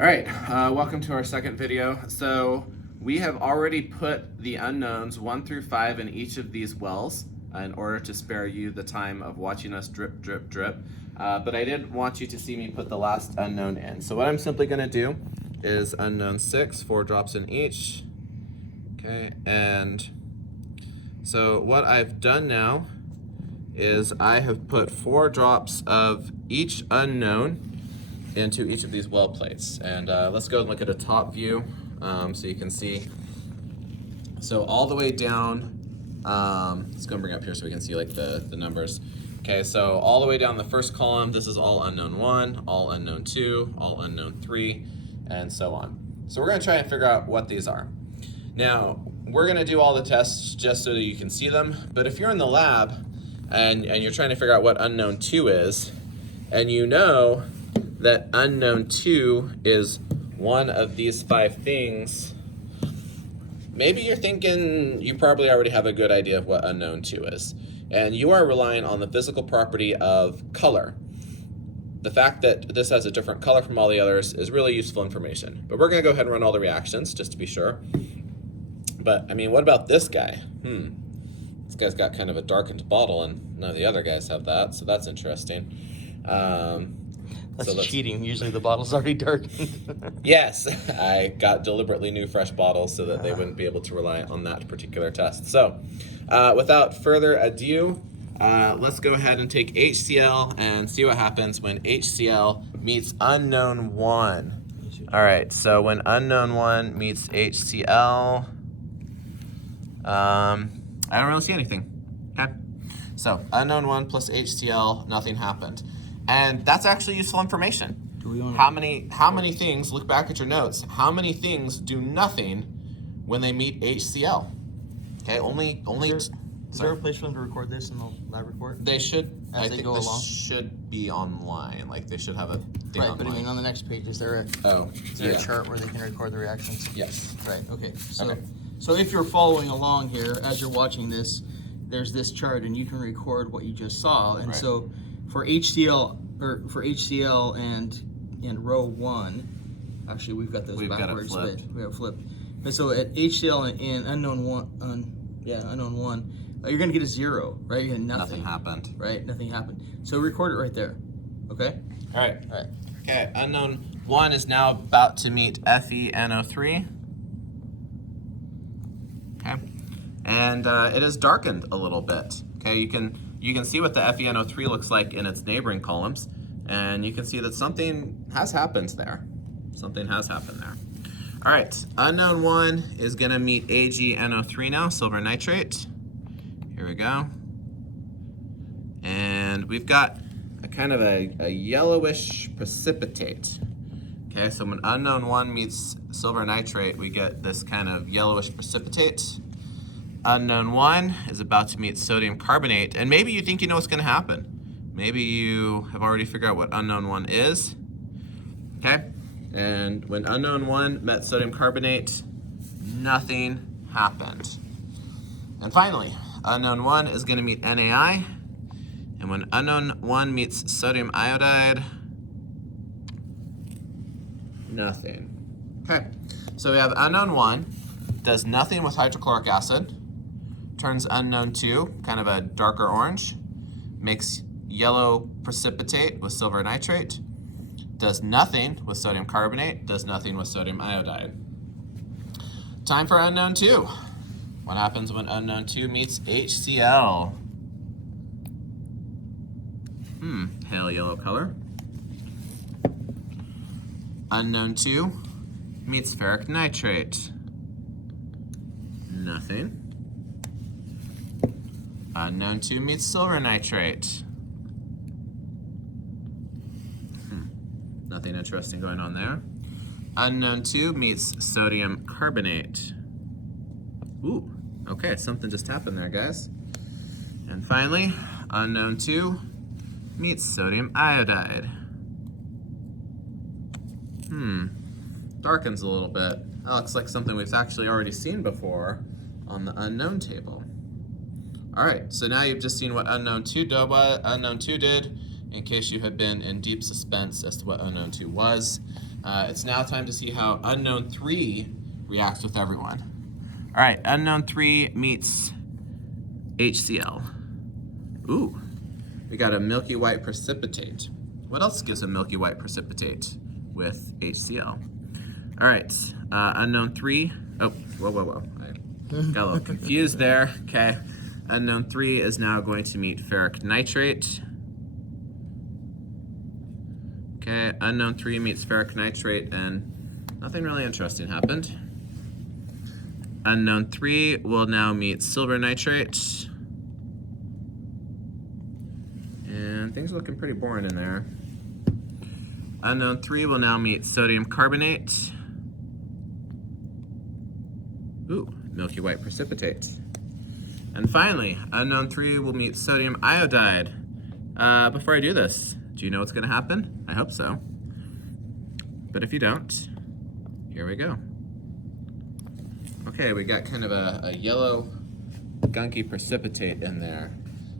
All right, welcome to our second video. So we have already put the unknowns 1 through 5 in each of these wells in order to spare you the time of watching us drip, drip, drip. But I didn't want you to see me put the last unknown in. So what I'm simply gonna do is unknown 6, 4 drops in each. Okay, and so what I've done now is I have put 4 drops of each unknown into each of these well plates. And let's go and look at a top view so you can see. So all the way down, let's go and bring it up here so we can see like the numbers. Okay, so all the way down the first column, this is all unknown 1, all unknown 2, all unknown 3, and so on. So we're gonna try and figure out what these are. Now, we're gonna do all the tests just so that you can see them, but if you're in the lab and you're trying to figure out what unknown 2 is, and you know that unknown 2 is one of these 5 things, maybe you're thinking you probably already have a good idea of what unknown 2 is. And you are relying on the physical property of color. The fact that this has a different color from all the others is really useful information. But we're gonna go ahead and run all the reactions just to be sure. But I mean, what about this guy? This guy's got kind of a darkened bottle and none of the other guys have that, so that's interesting. That's cheating. Usually the bottle's already darkened. Yes, I got deliberately new fresh bottles so that they wouldn't be able to rely on that particular test. So, without further ado, let's go ahead and take HCl and see what happens when HCl meets unknown 1. All right, so when unknown 1 meets HCl, I don't really see anything. Okay, so unknown 1 plus HCl, nothing happened. And that's actually useful information. How many things, look back at your notes, how many things do nothing when they meet HCl? Okay, only Is there a place for them to record this in the lab report? They should, As they go along? should be online, like they should have a thing Right, online. but I mean on the next page, is there a chart where they can record the reactions? Yes. Right, okay. Okay. So if you're following along here, as you're watching this, there's this chart and you can record what you just saw. And Right. so for HCl and in row 1, actually we've got those We've got it backwards, but flipped. we have flipped. And so at HCl and unknown 1, unknown 1, you're gonna get a 0, right? You're gonna Nothing happened. right? Nothing happened. So record it right there, okay? All right. All right. Okay, unknown 1 is now about to meet FeNO3. Okay, and it is darkened a little bit. Okay, you can see what the FeNO3 looks like in its neighboring columns, and you can see that something has happened there. Something has happened there. All right, unknown 1 is gonna meet AgNO3 now, silver nitrate. Here we go. And we've got a kind of a yellowish precipitate. Okay, so when unknown 1 meets silver nitrate, we get this kind of yellowish precipitate. Unknown 1 is about to meet sodium carbonate, and maybe you think you know what's gonna happen. Maybe you have already figured out what unknown 1 is. Okay, and when unknown 1 met sodium carbonate, nothing happened. And finally, unknown 1 is gonna meet NaI, and when unknown 1 meets sodium iodide, nothing. Okay, so we have unknown 1 does nothing with hydrochloric acid, turns unknown 2 kind of a darker orange, makes yellow precipitate with silver nitrate, does nothing with sodium carbonate, does nothing with sodium iodide. Time for unknown 2. What happens when unknown 2 meets HCl? Pale yellow color. Unknown 2 meets ferric nitrate. Nothing. Unknown 2 meets silver nitrate. Nothing interesting going on there. Unknown 2 meets sodium carbonate. Ooh, okay, something just happened there, guys. And finally, unknown 2 meets sodium iodide. Darkens a little bit. That looks like something we've actually already seen before on the unknown table. All right, so now you've just seen what unknown 2 did, in case you had been in deep suspense as to what unknown 2 was. It's now time to see how unknown 3 reacts with everyone. All right, unknown 3 meets HCl. Ooh, we got a milky white precipitate. What else gives a milky white precipitate with HCl? All right, unknown 3. Oh, whoa. I got a little confused there. Okay, unknown 3 is now going to meet ferric nitrate. Okay, unknown 3 meets ferric nitrate, and nothing really interesting happened. Unknown 3 will now meet silver nitrate. And things are looking pretty boring in there. Unknown 3 will now meet sodium carbonate. Ooh, milky white precipitate. And finally, unknown 3 will meet sodium iodide. Before I do this, do you know what's gonna happen? I hope so. But if you don't, here we go. Okay, we got kind of a yellow gunky precipitate in there.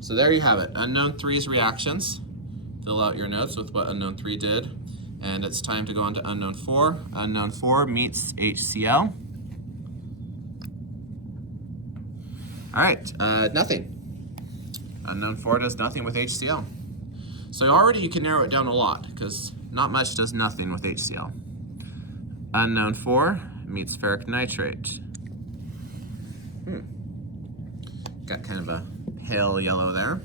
So there you have it, unknown 3's reactions. Fill out your notes with what unknown 3 did. And it's time to go on to unknown 4. Unknown 4 meets HCl. All right, nothing. Unknown 4 does nothing with HCl. So already you can narrow it down a lot, because not much does nothing with HCl. Unknown 4 meets ferric nitrate. Got kind of a pale yellow there.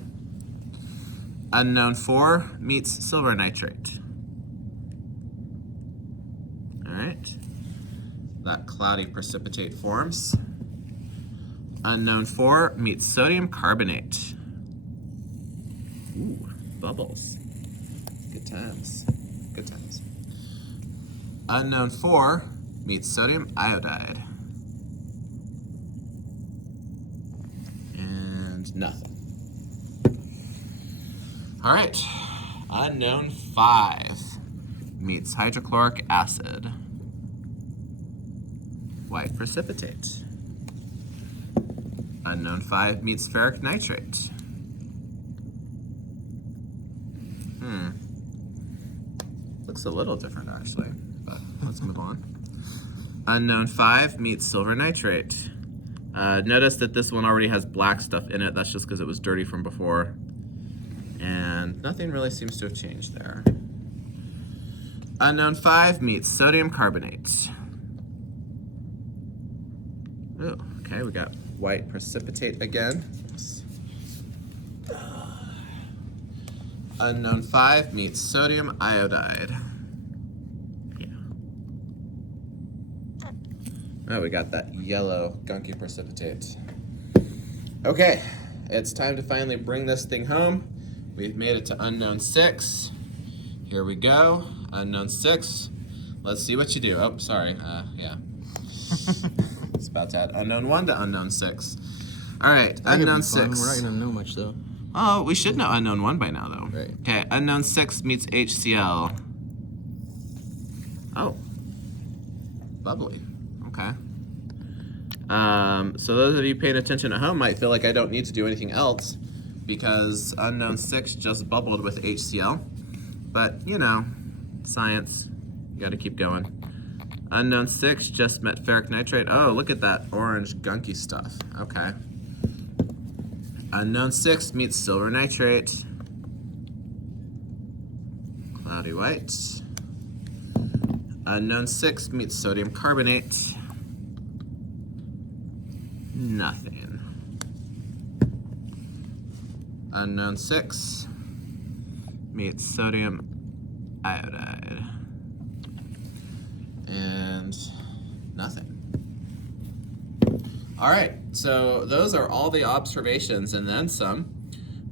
Unknown 4 meets silver nitrate. All right, that cloudy precipitate forms. Unknown 4 meets sodium carbonate. Ooh, bubbles. Good times. Good times. Unknown 4 meets sodium iodide. And nothing. All right. Unknown 5 meets hydrochloric acid. White precipitate. Unknown 5 meets ferric nitrate. Looks a little different actually, but let's move on. Unknown 5 meets silver nitrate. Notice that this one already has black stuff in it. That's just because it was dirty from before. And nothing really seems to have changed there. Unknown 5 meets sodium carbonate. Ooh, okay, we got white precipitate again. Unknown 5 meets sodium iodide. Yeah. Oh, we got that yellow gunky precipitate. Okay, it's time to finally bring this thing home. We've made it to unknown 6. Here we go, unknown 6. Let's see what you do. Oh, sorry, yeah. It's about to add unknown 1 to unknown 6. All right, unknown 6. We're not gonna know much though. Oh, we should know unknown 1 by now, though. Right. Okay, unknown 6 meets HCl. Oh, bubbly. Okay. So those of you paying attention at home might feel like I don't need to do anything else because unknown 6 just bubbled with HCl. But, you know, science, you gotta keep going. Unknown 6 just met ferric nitrate. Oh, look at that orange gunky stuff. Okay. Unknown 6 meets silver nitrate. Cloudy white. Unknown 6 meets sodium carbonate. Nothing. Unknown 6 meets sodium iodide. And nothing. All right, so those are all the observations and then some.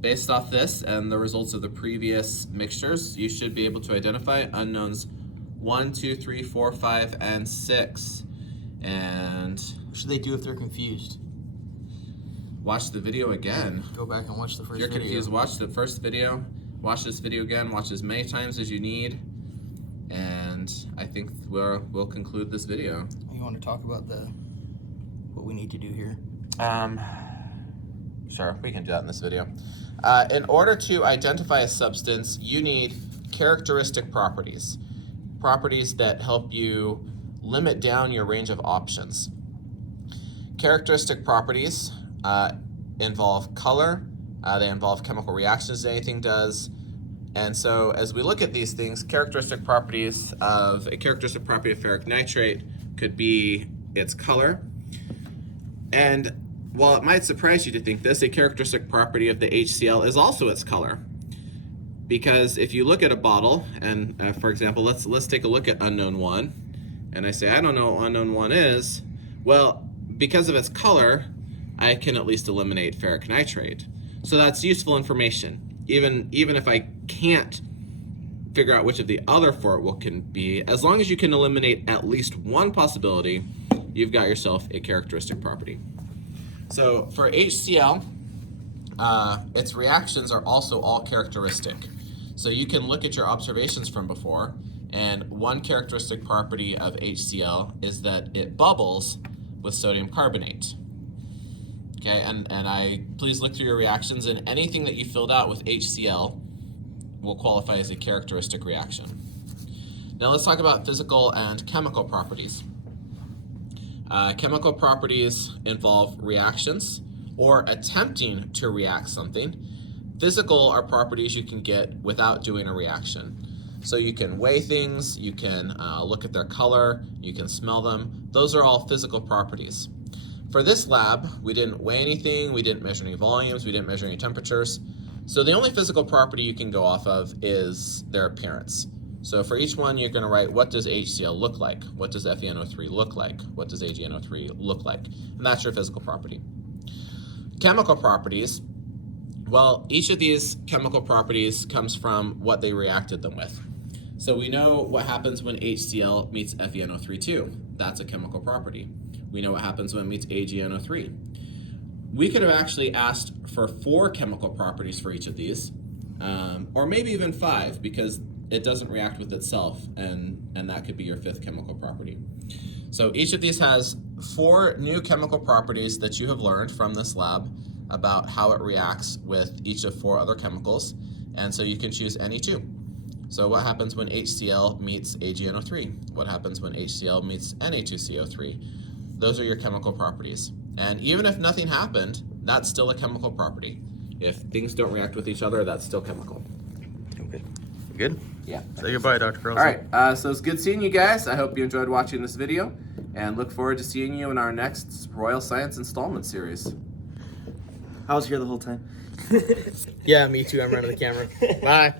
Based off this and the results of the previous mixtures, you should be able to identify unknowns 1, 2, 3, 4, 5, and 6. And What should they do if they're confused? watch the video again. Go back and watch the first If you're video. confused, watch the first video. Watch this video again. Watch as many times as you need. And I think we'll conclude this video. You want to talk about what we need to do here? Sure, we can do that in this video. In order to identify a substance, you need characteristic properties. properties that help you limit down your range of options. Characteristic properties involve color, they involve chemical reactions that anything does. And so as we look at these things, characteristic properties of a characteristic property of ferric nitrate could be its color. And while it might surprise you to think this, a characteristic property of the HCl is also its color. Because if you look at a bottle, and for example, let's take a look at unknown 1, and I say, I don't know what unknown 1 is. Well, because of its color, I can at least eliminate ferric nitrate. So that's useful information. Even if I can't figure out which of the other 4 can be, as long as you can eliminate at least one possibility, you've got yourself a characteristic property. So for HCl, its reactions are also all characteristic. So you can look at your observations from before, and one characteristic property of HCl is that it bubbles with sodium carbonate. Okay, and please look through your reactions, and anything that you filled out with HCl will qualify as a characteristic reaction. Now let's talk about physical and chemical properties. Chemical properties involve reactions or attempting to react something. Physical are properties you can get without doing a reaction. So you can weigh things, you can look at their color, you can smell them. Those are all physical properties. For this lab, we didn't weigh anything, we didn't measure any volumes, we didn't measure any temperatures. So the only physical property you can go off of is their appearance. So for each one, you're going to write, what does HCl look like? What does FeNO3 look like? What does AgNO3 look like? And that's your physical property. Chemical properties, well, each of these chemical properties comes from what they reacted them with. So we know what happens when HCl meets FeNO3 too. That's a chemical property. We know what happens when it meets AgNO3. We could have actually asked for 4 chemical properties for each of these, or maybe even 5, because it doesn't react with itself, and that could be your 5th chemical property. So each of these has 4 new chemical properties that you have learned from this lab about how it reacts with each of 4 other chemicals, and so you can choose any 2. So what happens when HCl meets AgNO3? What happens when HCl meets Na2CO3? Those are your chemical properties. And even if nothing happened, that's still a chemical property. If things don't react with each other, that's still chemical. Okay. Good? Yeah. Say goodbye, Dr. Carlson. All right, so it's good seeing you guys. I hope you enjoyed watching this video, and look forward to seeing you in our next Royal Science installment series. I was here the whole time. Yeah, me too. I'm running the camera. Bye.